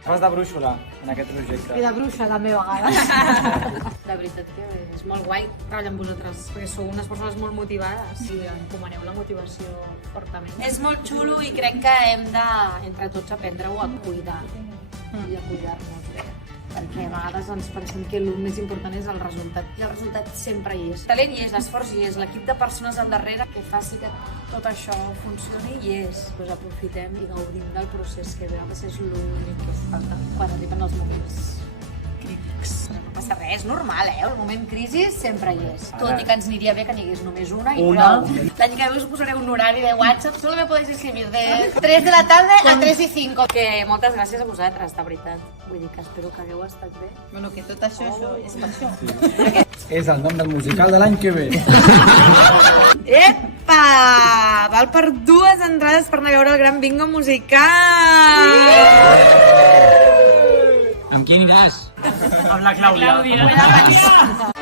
Fas de brúixola en aquest projecte. I de bruixa també a vegades. La veritat que és molt guai treballar amb vosaltres, perquè sou unes persones molt motivades i encomaneu la motivació fortament. És molt xulo i crec que hem de, entre tots, aprendre-ho a cuidar i a cuidar-nos bé. Perquè a vegades ens pensem que el més important és el resultat, i el resultat sempre hi és. El talent hi és, l'esforç hi és, l'equip de persones al darrere que faci que tot això funcioni hi és. Doncs aprofitem i gaudim del procés, que a vegades és l'únic que falta quan arriben els moments crítics. No passa res, normal, el moment crisi sempre hi és. Tot i que ens aniria bé que n'hi hagués només una i prou. L'any que ve us posaré un horari de WhatsApp, solo me podéis escribir de 3 de la tarde a 3 y 5. Que moltes gràcies a vosaltres, de veritat. Vull dir que espero que hagueu estat bé. Bueno, que tot això és per això. És el nom del musical de l'any que ve. Epa! Val per 2 entrades per anar a veure el gran bingo musical! Amb qui aniràs? Amb la Clàudia. Clàudia.